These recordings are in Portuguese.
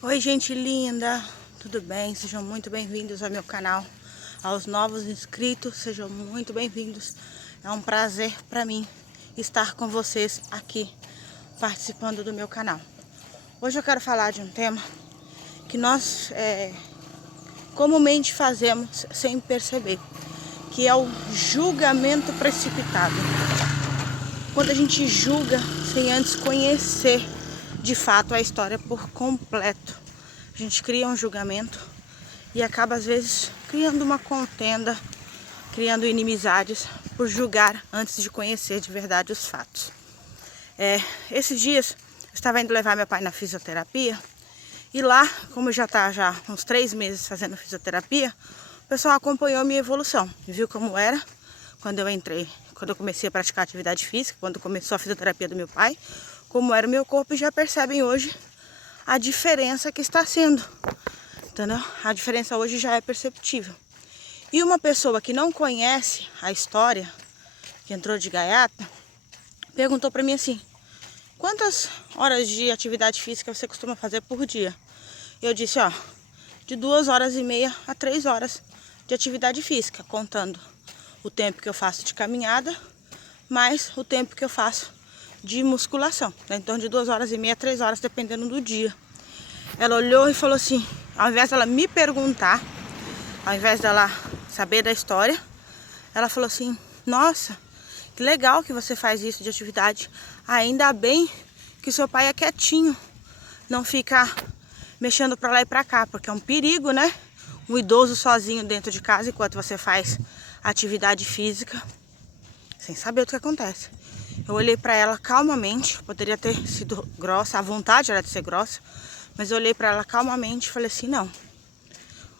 Oi, gente linda, tudo bem? Sejam muito bem-vindos ao meu canal. Aos novos inscritos, sejam muito bem-vindos. É um prazer para mim estar com vocês aqui, participando do meu canal. Hoje eu quero falar de um tema que nós comumente fazemos sem perceber, que é o julgamento precipitado. Quando a gente julga sem antes conhecer de fato a história por completo, a gente cria um julgamento e acaba às vezes criando uma contenda, criando inimizades por julgar antes de conhecer de verdade os fatos. Esses dias eu estava indo levar meu pai na fisioterapia e lá, como já está uns 3 meses fazendo fisioterapia, o pessoal acompanhou a minha evolução, viu como era quando eu entrei, quando eu comecei a praticar atividade física, quando começou a fisioterapia do meu pai, como era o meu corpo, e já percebem hoje a diferença que está sendo, entendeu? A diferença hoje já é perceptível. E uma pessoa que não conhece a história, que entrou de gaiata, perguntou para mim assim: quantas horas de atividade física você costuma fazer por dia? Eu disse, de 2h30 a 3 horas de atividade física, contando o tempo que eu faço de caminhada, mais o tempo que eu faço de musculação, né? Então de 2h30 a 3 horas, dependendo do dia. Ela olhou e falou assim, ao invés dela me perguntar, ao invés dela saber da história, ela falou assim: nossa, que legal que você faz isso de atividade. Ainda bem que seu pai é quietinho, não fica mexendo pra lá e pra cá, porque é um perigo, né? Um idoso sozinho dentro de casa enquanto você faz atividade física, sem saber o que acontece. Eu olhei pra ela calmamente, poderia ter sido grossa, a vontade era de ser grossa, mas eu olhei pra ela calmamente e falei assim: não,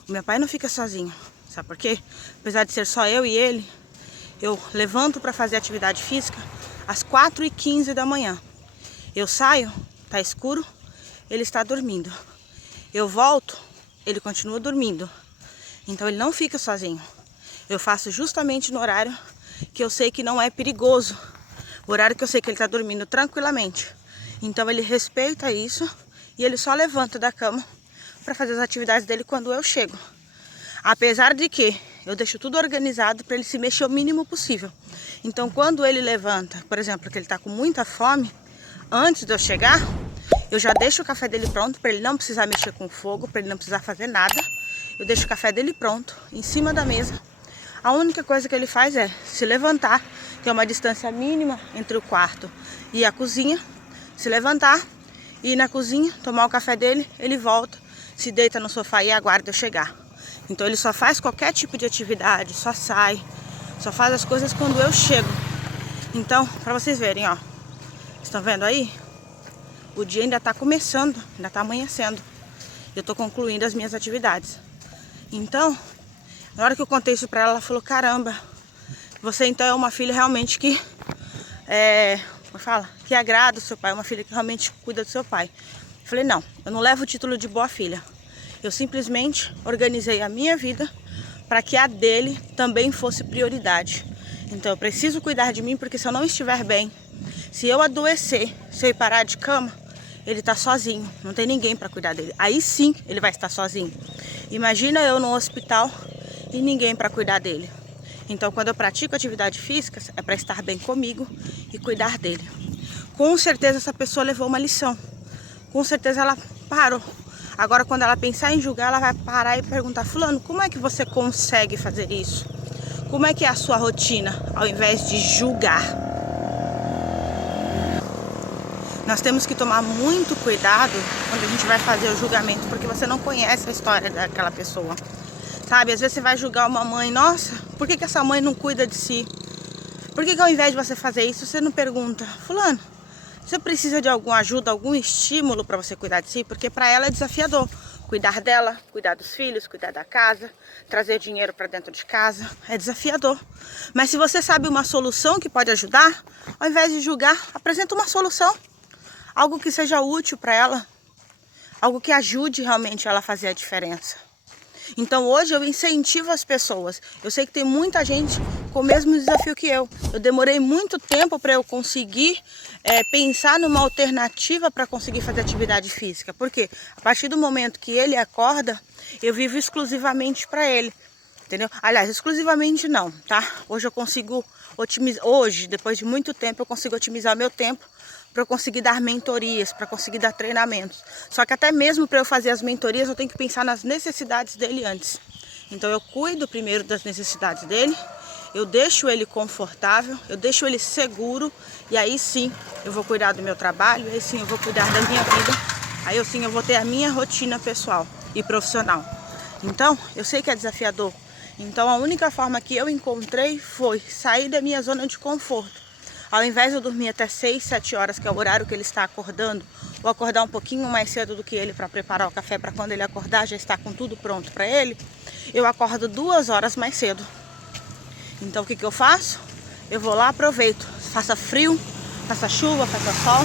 o meu pai não fica sozinho, sabe por quê? Apesar de ser só eu e ele, eu levanto pra fazer atividade física às 4h15 da manhã. Eu saio, tá escuro, ele está dormindo. Eu volto, ele continua dormindo. Então ele não fica sozinho. Eu faço justamente no horário que eu sei que não é perigoso, o horário que eu sei que ele está dormindo tranquilamente. Então ele respeita isso e ele só levanta da cama para fazer as atividades dele quando eu chego. Apesar de que eu deixo tudo organizado para ele se mexer o mínimo possível. Então quando ele levanta, por exemplo, que ele está com muita fome, antes de eu chegar, eu já deixo o café dele pronto para ele não precisar mexer com fogo, para ele não precisar fazer nada. Eu deixo o café dele pronto, em cima da mesa. A única coisa que ele faz é se levantar, que é uma distância mínima entre o quarto e a cozinha, se levantar, ir na cozinha, tomar o café dele, ele volta, se deita no sofá e aguarda eu chegar. Então ele só faz qualquer tipo de atividade, só sai, só faz as coisas quando eu chego. Então, pra vocês verem, estão vendo aí? O dia ainda tá começando, ainda tá amanhecendo. Eu tô concluindo as minhas atividades. Então, na hora que eu contei isso pra ela, ela falou: caramba, você então é uma filha realmente que que agrada o seu pai, uma filha que realmente cuida do seu pai. Eu falei: não, eu não levo o título de boa filha. Eu simplesmente organizei a minha vida para que a dele também fosse prioridade. Então eu preciso cuidar de mim, porque se eu não estiver bem, se eu adoecer, se eu ir parar de cama, ele tá sozinho, não tem ninguém para cuidar dele. Aí sim ele vai estar sozinho. Imagina eu no hospital e ninguém para cuidar dele. Então quando eu pratico atividade física, é para estar bem comigo e cuidar dele. Com certeza essa pessoa levou uma lição. Com certeza ela parou. Agora quando ela pensar em julgar, ela vai parar e perguntar: fulano, como é que você consegue fazer isso? Como é que é a sua rotina? Ao invés de julgar. Nós temos que tomar muito cuidado quando a gente vai fazer o julgamento, porque você não conhece a história daquela pessoa. Sabe, às vezes você vai julgar uma mãe: nossa, por que essa mãe não cuida de si? Por que ao invés de você fazer isso, você não pergunta: fulano, você precisa de alguma ajuda, algum estímulo para você cuidar de si? Porque para ela é desafiador cuidar dela, cuidar dos filhos, cuidar da casa, trazer dinheiro para dentro de casa. É desafiador. Mas se você sabe uma solução que pode ajudar, ao invés de julgar, apresenta uma solução. Algo que seja útil para ela. Algo que ajude realmente ela a fazer a diferença. Então hoje eu incentivo as pessoas. Eu sei que tem muita gente com o mesmo desafio que eu. Eu demorei muito tempo para eu conseguir pensar numa alternativa para conseguir fazer atividade física. Porque a partir do momento que ele acorda, eu vivo exclusivamente para ele. Entendeu? Aliás, exclusivamente não, tá? Hoje eu consigo otimizar, depois de muito tempo, eu consigo otimizar meu tempo para eu conseguir dar mentorias, para conseguir dar treinamentos. Só que até mesmo para eu fazer as mentorias, eu tenho que pensar nas necessidades dele antes. Então eu cuido primeiro das necessidades dele, eu deixo ele confortável, eu deixo ele seguro, e aí sim eu vou cuidar do meu trabalho, aí sim eu vou cuidar da minha vida, aí sim eu vou ter a minha rotina pessoal e profissional. Então, eu sei que é desafiador. Então a única forma que eu encontrei foi sair da minha zona de conforto. Ao invés de eu dormir até 6, 7 horas, que é o horário que ele está acordando, ou acordar um pouquinho mais cedo do que ele para preparar o café para quando ele acordar já está com tudo pronto para ele, eu acordo 2 horas mais cedo. Então o que eu faço? Eu vou lá, aproveito. Faça frio, faça chuva, faça sol,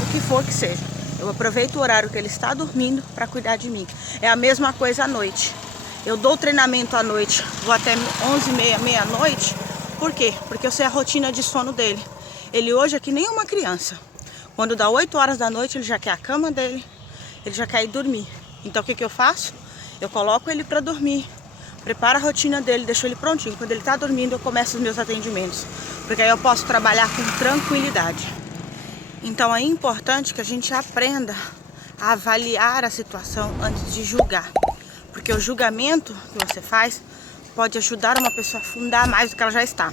o que for que seja. Eu aproveito o horário que ele está dormindo para cuidar de mim. É a mesma coisa à noite. Eu dou treinamento à noite, vou até 11h30, meia-noite. Por quê? Porque eu sei a rotina de sono dele. Ele hoje é que nem uma criança. Quando dá 8 horas da noite, ele já quer a cama dele, ele já quer ir dormir. Então o que eu faço? Eu coloco ele para dormir, preparo a rotina dele, deixo ele prontinho. Quando ele está dormindo, eu começo os meus atendimentos, porque aí eu posso trabalhar com tranquilidade. Então é importante que a gente aprenda a avaliar a situação antes de julgar. Porque o julgamento que você faz pode ajudar uma pessoa a afundar mais do que ela já está.